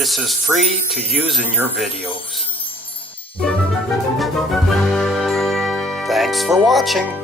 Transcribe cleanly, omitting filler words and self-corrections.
This is free to use in your videos. Thanks for watching.